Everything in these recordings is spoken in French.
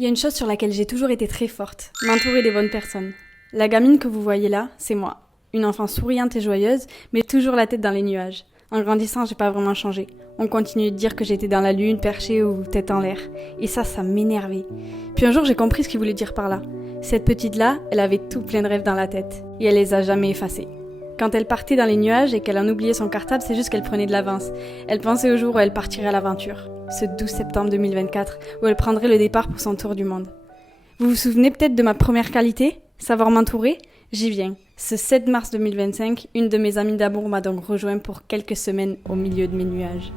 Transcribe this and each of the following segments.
Il y a une chose sur laquelle j'ai toujours été très forte, m'entourer des bonnes personnes. La gamine que vous voyez là, c'est moi. Une enfant souriante et joyeuse, mais toujours la tête dans les nuages. En grandissant, j'ai pas vraiment changé. On continuait de dire que j'étais dans la lune, perchée ou tête en l'air. Et ça m'énervait. Puis un jour, j'ai compris ce qu'il voulait dire par là. Cette petite-là, elle avait tout plein de rêves dans la tête. Et elle les a jamais effacés. Quand elle partait dans les nuages et qu'elle en oubliait son cartable, c'est juste qu'elle prenait de l'avance. Elle pensait au jour où elle partirait à l'aventure. Ce 12 septembre 2024, où elle prendrait le départ pour son tour du monde. Vous vous souvenez peut-être de ma première qualité ? Savoir m'entourer ? J'y viens. Ce 7 mars 2025, une de mes amies d'amour m'a donc rejoint pour quelques semaines au milieu de mes nuages.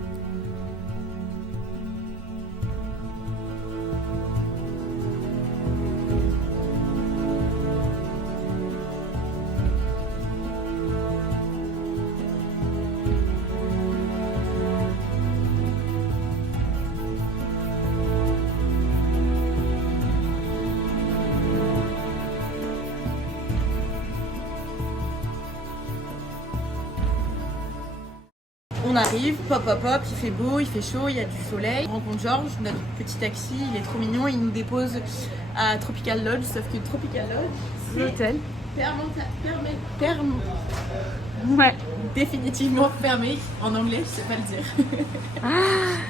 On arrive, pop, il fait beau, il fait chaud, il y a du soleil. On rencontre Georges, notre petit taxi, il est trop mignon, il nous dépose à Tropical Lodge, sauf que Tropical Lodge, c'est L'hôtel. Définitivement fermé, en anglais, je sais pas le dire.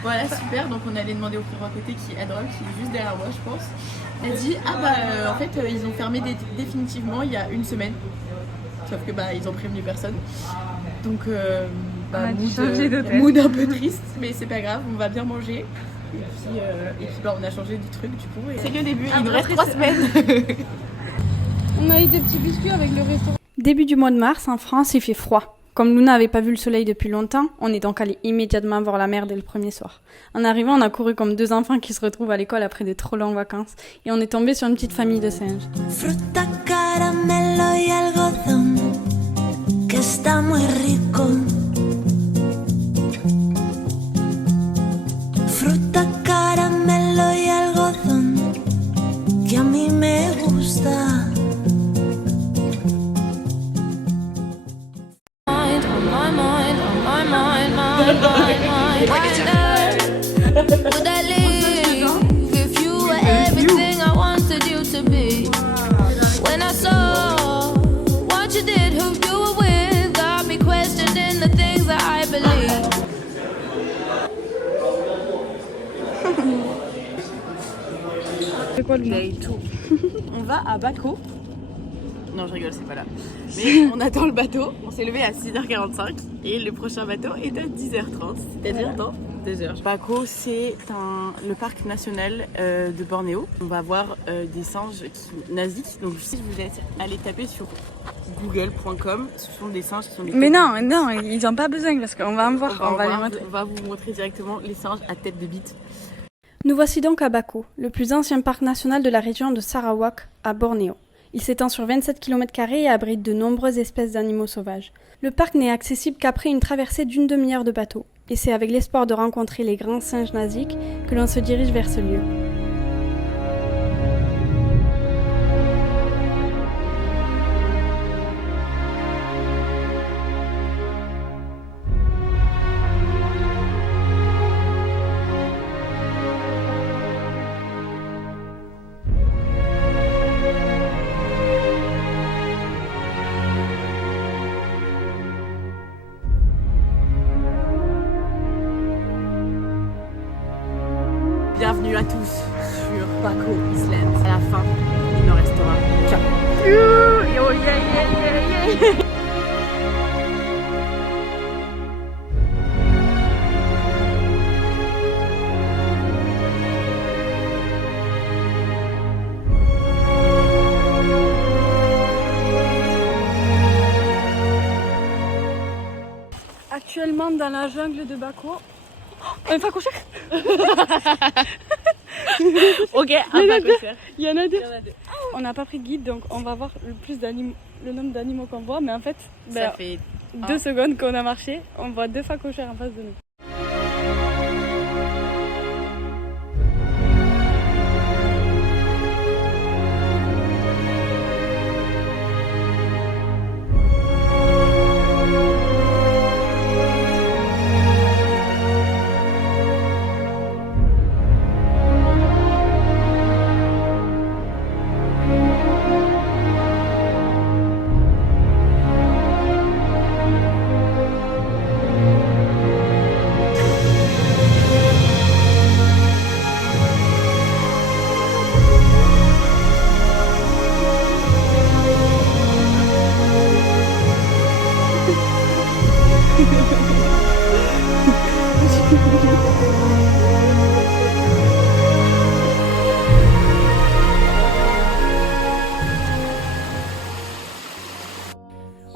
Voilà, super, donc on allait demander au frère à côté qui est drôle, qui est juste derrière moi, je pense. Elle dit, en fait, ils ont fermé définitivement il y a une semaine. Sauf que ils ont prévenu personne. Donc, mood un peu triste, mais c'est pas grave, on va bien manger. Et puis on a changé du truc du coup. C'est que le début, il nous reste 3 semaines. On a eu des petits biscuits avec le restaurant. Début du mois de mars, en France, il fait froid. Comme Luna n'avait pas vu le soleil depuis longtemps, on est donc allé immédiatement voir la mer dès le premier soir. En arrivant, on a couru comme 2 enfants qui se retrouvent à l'école après de trop longues vacances. Et on est tombé sur une petite famille de singes. Fruta, caramelo y algodón, que está muy rico. Fruta, caramelo y algodón, que a mí me gusta. Would I leave if you were everything I wanted you to be? When I saw what you did, who you were with, got me questioning the things that I believe. C'est quoi le mot ? Tout. On va à Baco. Non, je rigole, c'est pas là. Mais on attend le bateau. On s'est levé à 6h45 et le prochain bateau est à 10h30, c'est-à-dire dans 2 heures. Baco, c'est le parc national de Bornéo. On va voir des singes nazis. Donc, si je vous laisse aller taper sur google.com, ce sont des singes qui sont des Mais non, ils n'ont pas besoin parce qu'on va en voir, on va les montrer. On va vous montrer directement les singes à tête de bite. Nous voici donc à Baco, le plus ancien parc national de la région de Sarawak, à Bornéo. Il s'étend sur 27 km² et abrite de nombreuses espèces d'animaux sauvages. Le parc n'est accessible qu'après une traversée d'une demi-heure de bateau. Et c'est avec l'espoir de rencontrer les grands singes nasiques que l'on se dirige vers ce lieu. Bienvenue à tous sur Baco Island. À la fin, il ne restera qu'un. Yo, yeah. Actuellement dans la jungle de Baco. Un phacochère. Ok, un phacochère. Il y en a deux. On n'a pas pris de guide donc on va voir le nombre d'animaux qu'on voit. Mais en fait, Ça fait 2 secondes qu'on a marché, on voit 2 phacochères en face de nous.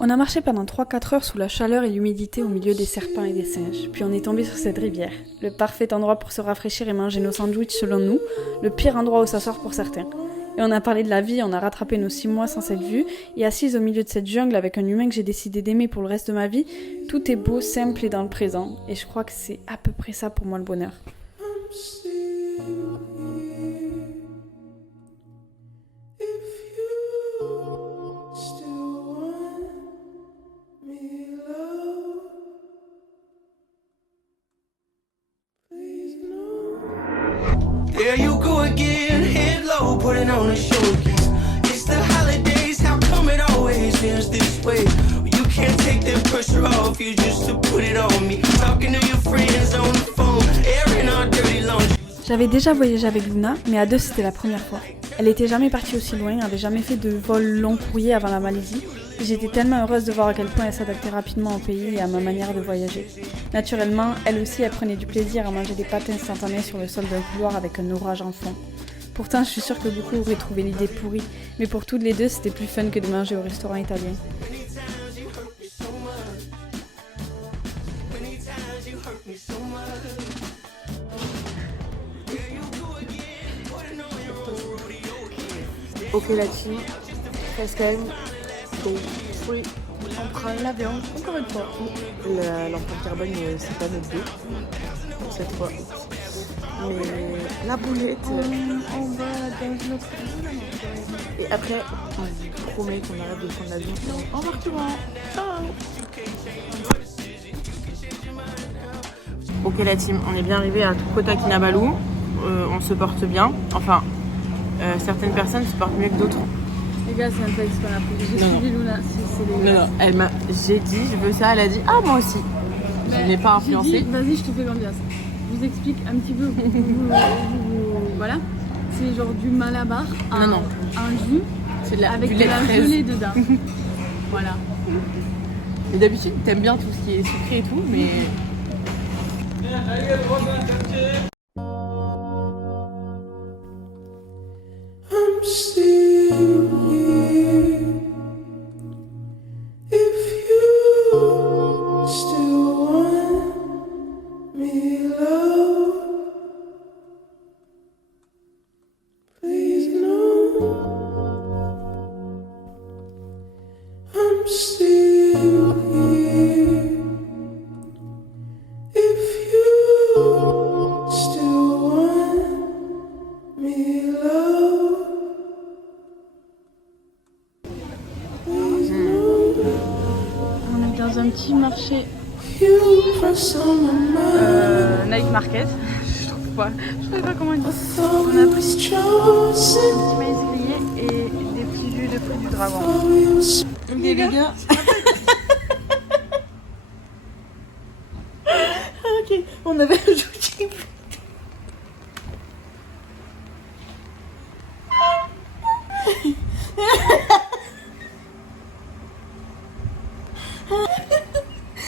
On a marché pendant 3-4 heures sous la chaleur et l'humidité au milieu des serpents et des singes, puis on est tombé sur cette rivière. Le parfait endroit pour se rafraîchir et manger nos sandwichs selon nous, le pire endroit où s'asseoir pour certains. Et on a parlé de la vie, on a rattrapé nos 6 mois sans cette vue, et assise au milieu de cette jungle avec un humain que j'ai décidé d'aimer pour le reste de ma vie, tout est beau, simple et dans le présent, et je crois que c'est à peu près ça pour moi le bonheur. There you go again, head low, putting on a show again. It's the holidays, how come it always feels this way? You can't take the pressure off, you just to put it on me. Talking to your friends on the phone, airing our dirty laundry. J'avais déjà voyagé avec Luna, mais à deux c'était la première fois. Elle était jamais partie aussi loin, avait jamais fait de vol long courrier avant la Malaisie. Et j'étais tellement heureuse de voir à quel point elle s'adaptait rapidement au pays et à ma manière de voyager. Naturellement, elle aussi, elle prenait du plaisir à manger des pâtes instantanées sur le sol d'un couloir avec un orage en fond. Pourtant, je suis sûre que beaucoup auraient trouvé l'idée pourrie, mais pour toutes les deux, c'était plus fun que de manger au restaurant italien. Ok la team, reste quand même oui, on prend l'avion encore une fois. L'empreinte carbone c'est pas notre but cette fois. Mais la boulette, on va dans une autre ville. Et après on vous promet qu'on arrête de prendre l'avion. On va retourner. Ciao. Ok la team, on est bien arrivé à Kota Kinabalu. On se porte bien. Enfin, certaines personnes se portent mieux que d'autres. Les gars, c'est un texte qu'on a pris. J'ai suivi Luna. Non, j'ai dit, je veux ça, elle a dit, ah moi aussi. Je n'ai pas influencé. Vas-y, je te fais l'ambiance. Je vous explique un petit peu. Voilà. C'est genre du malabar à un jus avec de la gelée dedans. Voilà. Mais d'habitude, t'aimes bien tout ce qui est sucré et tout, mais... I'm still here. If you still want me, love, please know I'm still here. If you still want me, love. On est dans un petit marché night market. Je trouve pas comment dire. On a pris un petit maïs grillé et des petits jus de fruits du dragon. Les gars. Ok, on avait ajouté.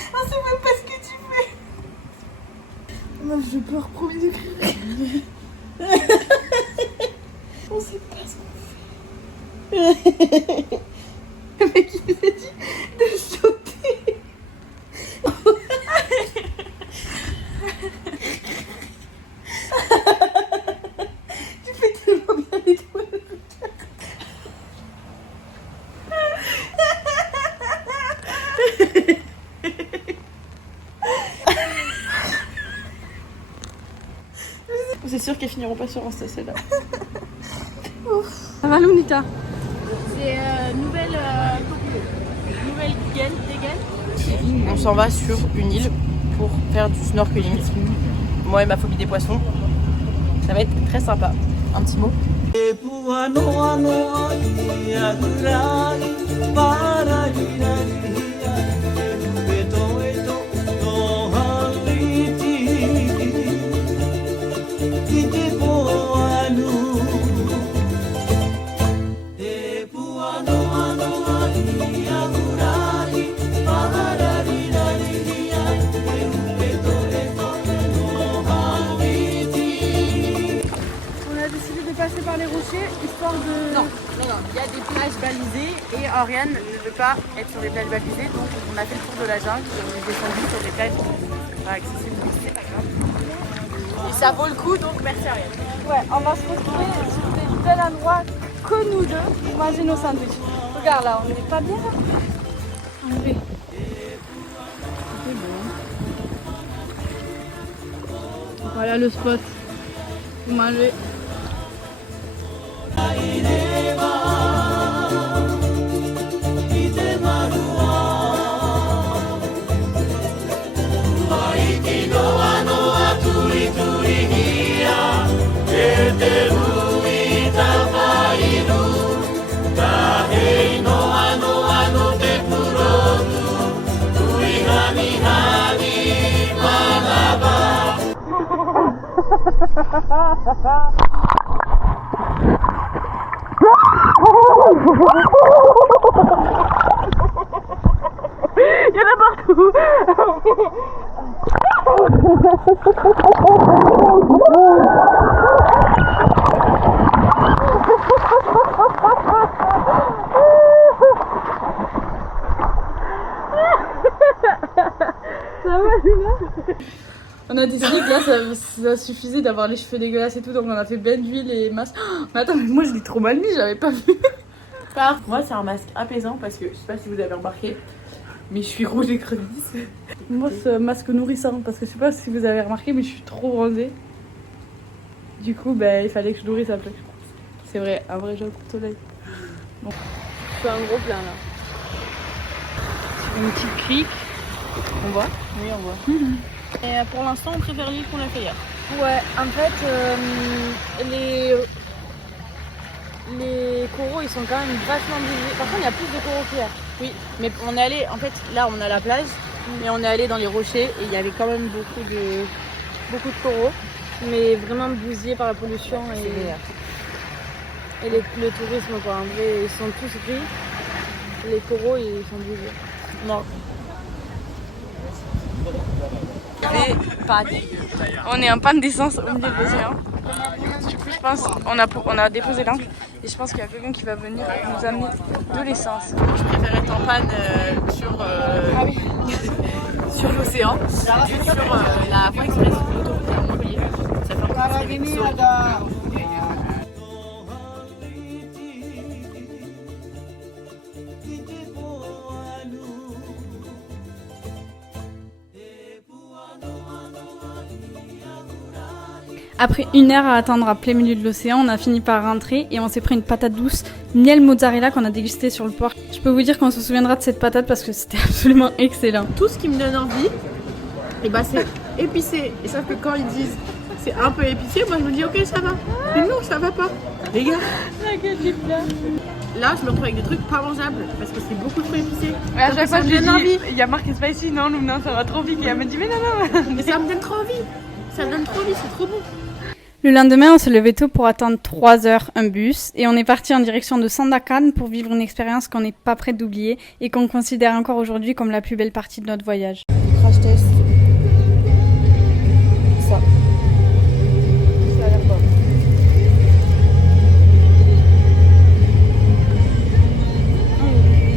On sait même pas ce que tu fais. Non, je pleure premier degré. On sait pas ce qu'on fait. Le mec il nous a dit de sauter. Tu fais tellement bien les doigts. C'est sûr qu'elles finiront pas sur Insta celle-là. Ça va, Lunita? C'est nouvelle gaine. On s'en va sur une île pour faire du snorkeling. Moi et ma phobie des poissons. Ça va être très sympa. Un petit mot. par les rochers, histoire de... Non, il y a des plages balisées et Oriane ne veut pas être sur des plages balisées, donc on a fait le tour de la jungle, on est descendu sur des plages pas accessibles, mais c'est pas grave. Et ça vaut le coup, donc merci Oriane. Ouais, on va se retrouver sur des bels endroits que nous deux pour manger nos sandwichs. Regarde là, on n'est pas bien là. On fait. Voilà le spot pour manger. On a décidé que là ça suffisait d'avoir les cheveux dégueulasses et tout, donc on a fait plein d'huile et masque. Oh, mais attends, mais moi je l'ai trop mal mis, j'avais pas vu. Moi c'est un masque apaisant parce que je sais pas si vous avez remarqué, mais je suis rouge et crevisse. Moi c'est un masque nourrissant parce que je sais pas si vous avez remarqué, mais je suis trop bronzée. Du coup, ben, il fallait que je nourrisse un peu. C'est vrai, un vrai jeu de soleil. Bon. Je fais un gros plein là. Une petite crique. On voit? Oui, on voit. Et pour l'instant, on préfère l'île qu'on a fait hier. Ouais, en fait, les coraux ils sont quand même vachement bougés. Par contre, il y a plus de coraux qu'hier. Oui, mais on est allé, en fait, là on a la plage, mais on est allé dans les rochers et il y avait quand même beaucoup de coraux. Mais vraiment bousillés par la pollution et le tourisme quoi. En vrai, ils sont tous gris. Les coraux ils sont bousillés. Non. On est en panne d'essence au milieu de l'océan. Du coup, je pense on a déposé l'ancre et je pense qu'il y a quelqu'un qui va venir nous amener de l'essence. Je préfère être en panne sur l'océan que sur la voie express de l'autoroute à Montpellier. Ça fait un peu de Après 1 heure à attendre à plein milieu de l'océan, on a fini par rentrer et on s'est pris une patate douce, miel mozzarella qu'on a dégusté sur le port. Je peux vous dire qu'on se souviendra de cette patate parce que c'était absolument excellent. Tout ce qui me donne envie, et bah c'est épicé. Et sauf que quand ils disent c'est un peu épicé, moi je me dis ok ça va. Mais non, ça va pas. Les gars. Là, je me retrouve avec des trucs pas mangeables parce que c'est beaucoup trop épicé. Ouais, à chaque fois, je lui dis, envie. il y a marqué spicy, non, non, ça va trop vite. Et elle me dit, mais non. Mais ça me donne trop envie. Ça me donne trop envie, c'est trop bon. Le lendemain, on se levait tôt pour attendre 3 heures un bus et on est parti en direction de Sandakan pour vivre une expérience qu'on n'est pas prêt d'oublier et qu'on considère encore aujourd'hui comme la plus belle partie de notre voyage. Crash test. Ça. Ça a l'air bon.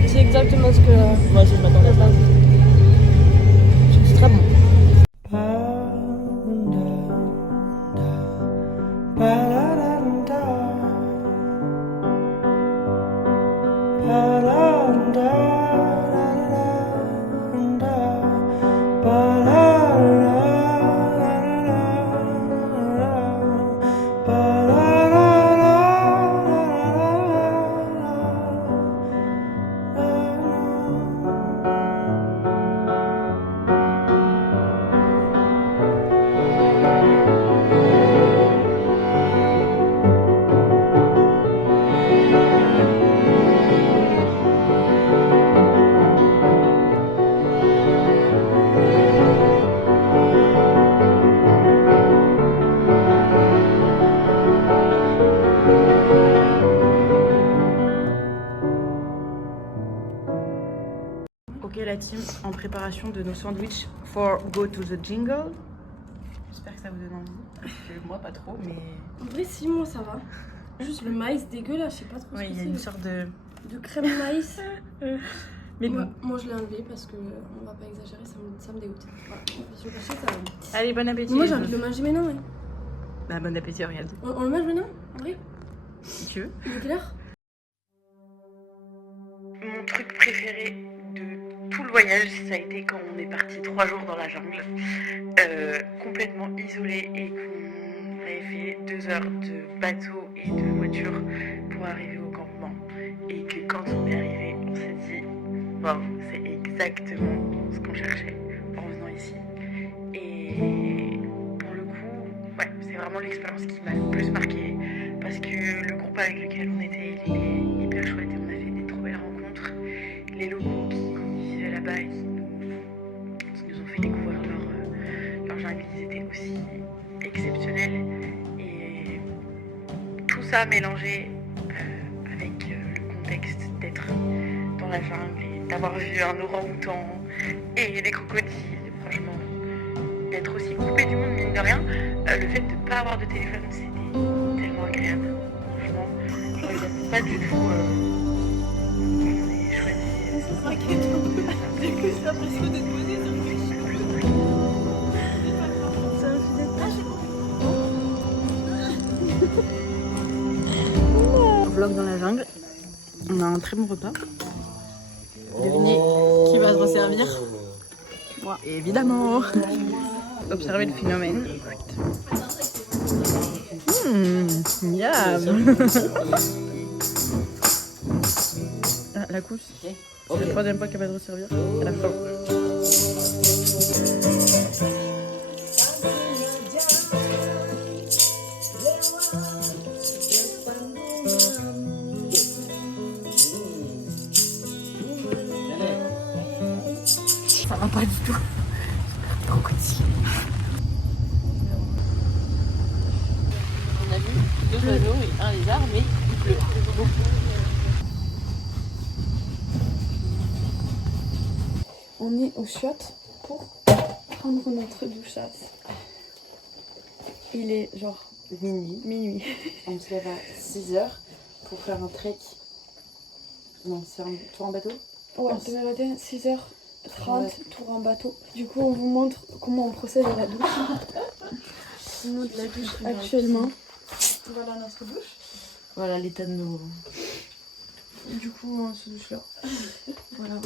C'est exactement ce que moi je m'attendais pas. C'est très bon. Ok la team, en préparation de nos sandwichs for go to the jingle. J'espère que ça vous donne envie. Parce que moi pas trop, mais... En vrai, si, moi ça va. Juste le maïs dégueulasse, je sais pas trop Ouais, ce il que y a c'est. une sorte de. De crème maïs. Mais moi, bon. moi, je l'ai enlevé parce que on va pas exagérer, ça me dégoûte. Voilà, je vais cacher ça. Allez, bon appétit. Moi les j'ai envie de autres. le manger maintenant, ouais. Bah, bon appétit, regarde. On le mange maintenant, en vrai? Si tu veux. Il est quelle heure? Mon truc préféré de tout le voyage, ça a été quand on est parti 3 jours dans la jungle, complètement isolé et qu'on avait fait 2 heures de bateau et de voiture pour arriver au campement. Et que quand on est arrivé, on s'est dit, wow, c'est exactement ce qu'on cherchait en venant ici. Et pour le coup, ouais, c'est vraiment l'expérience qui m'a le plus marquée parce que le groupe avec lequel on était, il était hyper chouette et on a fait des trop belles rencontres. Les locaux qui vivaient là-bas et qui nous ont fait découvrir leur jungle, ils étaient aussi exceptionnels. Et tout ça mélangé avec le contexte d'être dans la jungle et d'avoir vu un orang-outan et des crocodiles, franchement, d'être aussi coupé du monde, mine de rien, le fait de ne pas avoir de téléphone, c'était tellement agréable. Franchement, je regrette pas du tout. On est choisi. C'est ça qui est trop peu. J'ai que j'ai l'impression d'être posée sur le c'est un filet. Ah, j'ai Vlog dans la jungle. On a un très bon repas. Devinez qui va se resservir. Moi, évidemment. Observez le phénomène. Miam. Ah, la couche. C'est la troisième fois qu'elle va se resservir. Elle a faim. Ça va pas du tout. On a vu 2 oiseaux et un lézard, mais il pleut beaucoup. On est aux chiottes pour prendre notre douchasse. Il est genre minuit. On se lève à 6h pour faire un trek. Non, c'est un tour en bateau. Ouais, demain matin, 6h30, Ouais. tour en bateau. Du coup, on vous montre comment on procède à la douche. On vous montre la douche actuellement. Voilà notre douche. Voilà l'état de nos. Du coup, on se douche là. Voilà.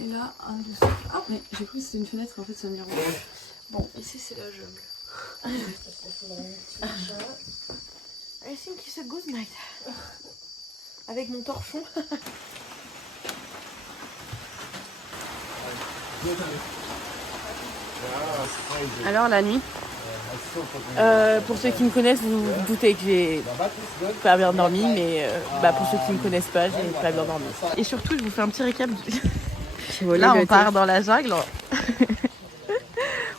Et là, un douce. Ah, mais j'ai cru que c'était une fenêtre, en fait, c'est un miroir. Bon, ici, c'est la jungle. I think it's a good night. Avec mon torchon. Alors la nuit, pour ceux qui me connaissent, vous vous doutez que j'ai pas bien dormi, mais pour ceux qui me connaissent pas, j'ai pas bien dormi. Et surtout, je vous fais un petit récap. Là, on part dans la jungle.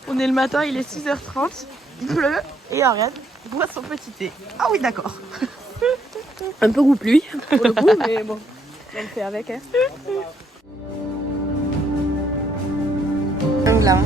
On est le matin, il est 6h30, il pleut, et Ariane boit son petit thé. Ah oui, d'accord. Un peu goût pluie, pour le coup, mais bon, on le fait avec. Hein. Donc là.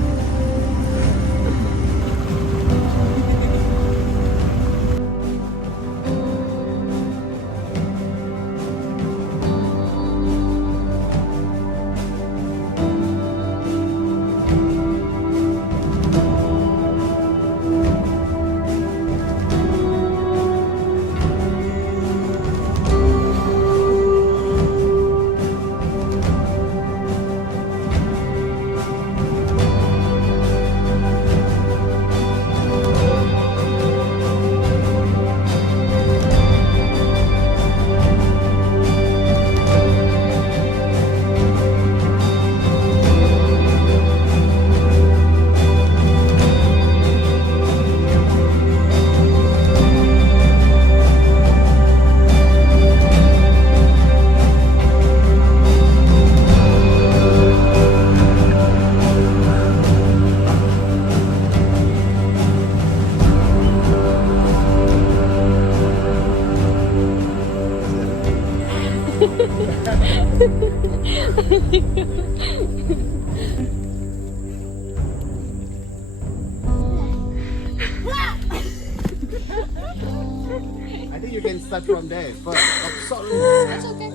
I think you can start from there first. Oh, sorry. That's okay.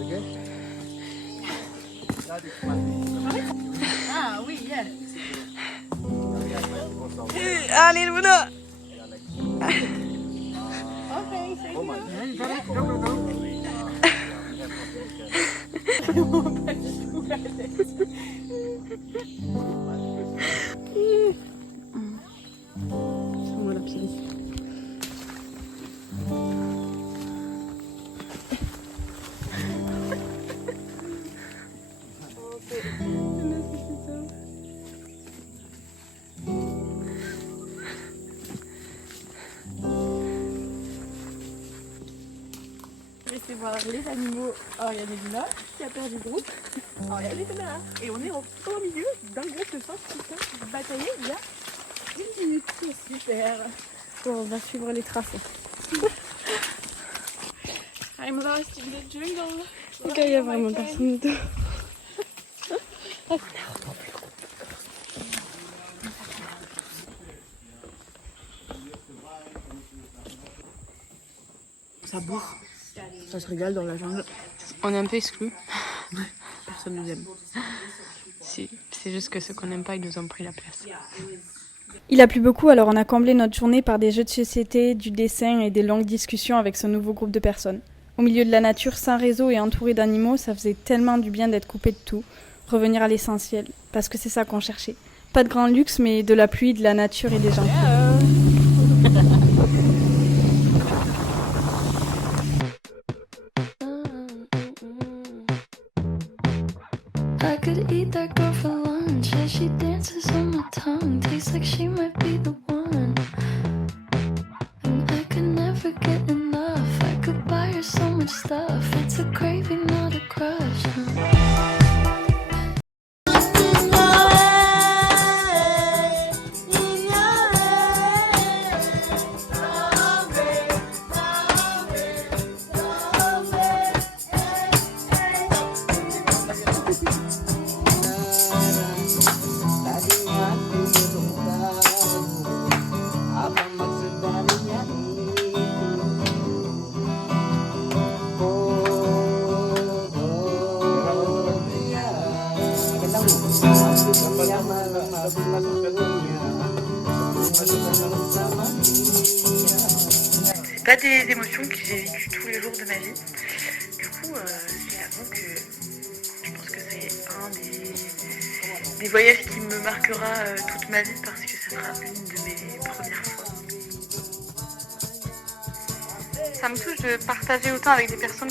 Ah oui, yeah. Allez, Luna. Okay, thank you. Moi la pianiste. Laissez voir les animaux. Alors il y a Mélina qui a perdu le groupe. Alors il y a les caméras. Et on est au milieu d'un groupe de 5 qui batailler il y a une minute. C'est super. Bon, on va suivre les traces. I'm lost in the jungle. Ok, il y a vraiment personne de Ça bouffe. Ça se régale dans la jungle. On est un peu exclus. Personne nous aime. C'est juste que ceux qu'on n'aime pas, ils nous ont pris la place. Il a plu beaucoup, alors on a comblé notre journée par des jeux de société, du dessin et des longues discussions avec ce nouveau groupe de personnes. Au milieu de la nature, sans réseau et entouré d'animaux, ça faisait tellement du bien d'être coupé de tout, revenir à l'essentiel, parce que c'est ça qu'on cherchait. Pas de grand luxe, mais de la pluie, de la nature et des gens. I could eat that girl for lunch as she dances on my tongue. Tastes like she might be the one. And I could never get enough. I could buy her so much stuff. It's a craving, not a crush. C'est pas des émotions que j'ai vécues tous les jours de ma vie. Du coup, j'avoue que je pense que c'est un des voyages qui me marquera toute ma vie parce que ça sera une de mes premières fois. Ça me touche de partager autant avec des personnes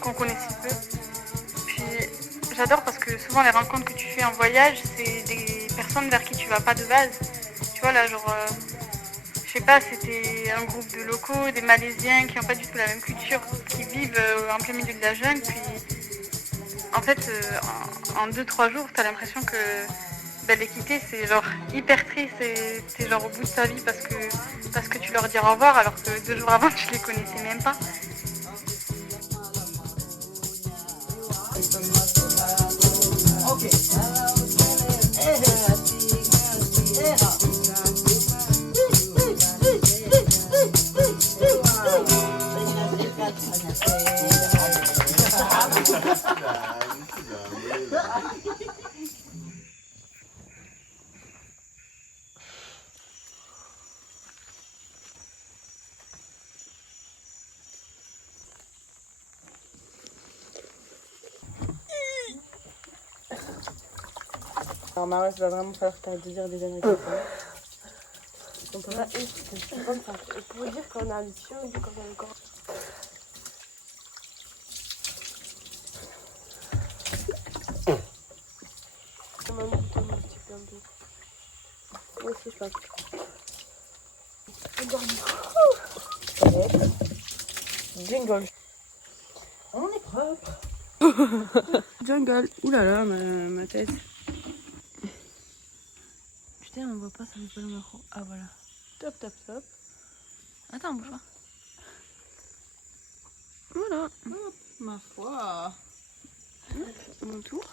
qu'on connaît si peu. Puis j'adore parce que souvent les rencontres que tu fais en voyage, c'est des personnes vers qui tu vas pas de base. Tu vois là, genre, je sais pas, c'était un groupe de locaux, des Malaisiens qui n'ont pas du tout la même culture, qui vivent en plein milieu de la jungle. Puis en fait, en 2-3 jours, t'as l'impression que les quitter, c'est genre hyper triste et t'es genre au bout de ta vie parce que tu leur dis au revoir alors que 2 jours avant, tu les connaissais même pas. Alors Marie, ça va vraiment falloir faire dire des années comme ça. On peut pas c'est comme ça. Il faut dire qu'on a les chiots et qu'on a le corps. Moi aussi je pense. Jingle. On est propre. Jungle. Oulala, ma tête. Putain, on voit pas, ça fait pas le macro. Ah voilà. Top, top, top. Attends, bouge pas. Voilà. Hop, ma foi. Hop, mon tour.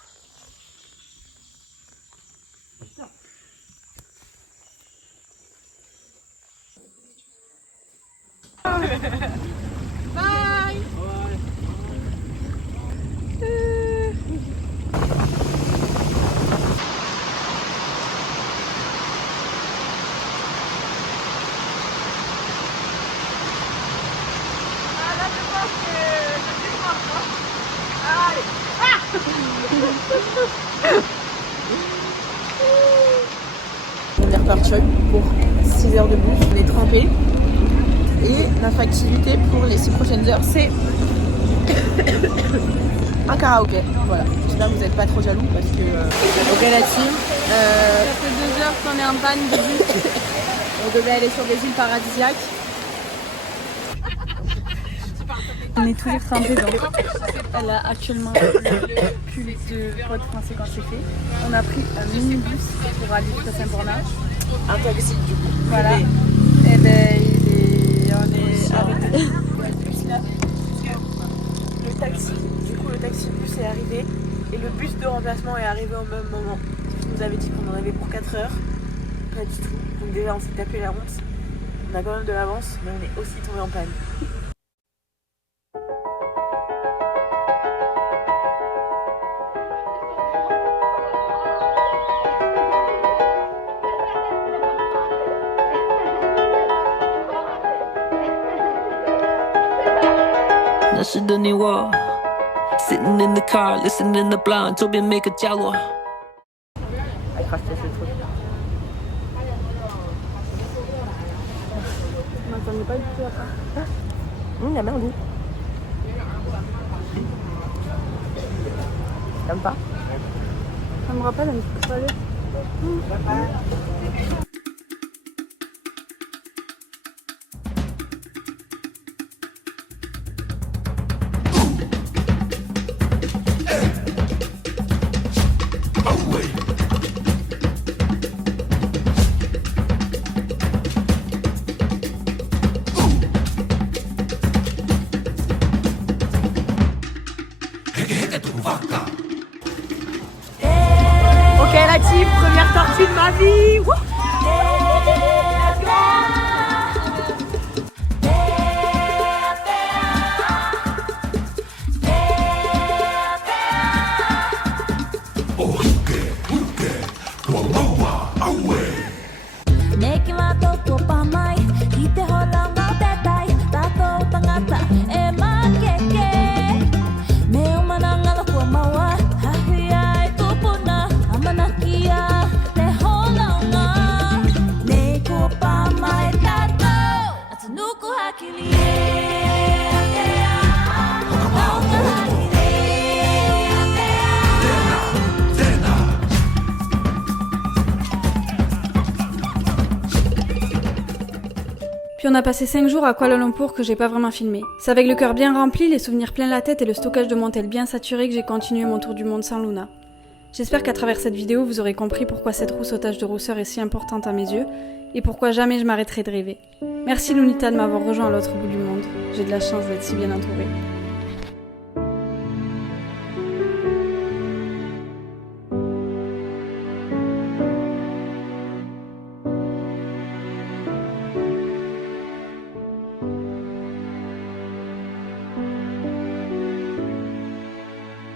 choc pour 6 heures de bus. On est trempés. Et notre activité pour les 6 prochaines heures, c'est un karaoké. Voilà. J'espère que vous n'êtes pas trop jaloux parce que. Ok, la team. Ça fait 2 heures qu'on est en panne de bus. On devait aller sur des îles paradisiaques. On est toujours trempés donc. Elle a actuellement le pull de pote français quand c'est fait. On a pris un minibus pour aller jusqu'à Saint-Bornage. Un taxi du coup. Voilà. Et ben on est arrêté. Le taxi, du coup le taxi-bus est arrivé et le bus de remplacement est arrivé au même moment. On nous avait dit qu'on en avait pour 4 heures. Pas du tout. Donc déjà on s'est tapé la honte. On a quand même de l'avance, mais on est aussi tombé en panne. Nasce de Niwa, sitting in the car, listening to Blind, Toby make a Jalwa. On n'entendait pas du tout à ça. La merde. T'aimes pas? Ça me rappelle un petit palais. Ok la team, première tortue de ma vie. Wouh. Puis on a passé 5 jours à Kuala Lumpur que j'ai pas vraiment filmé. C'est avec le cœur bien rempli, les souvenirs plein la tête et le stockage de mon tel bien saturé que j'ai continué mon tour du monde sans Luna. J'espère qu'à travers cette vidéo vous aurez compris pourquoi cette rousse au taches de rousseur est si importante à mes yeux et pourquoi jamais je m'arrêterai de rêver. Merci Lunita de m'avoir rejoint à l'autre bout du monde. J'ai de la chance d'être si bien entourée.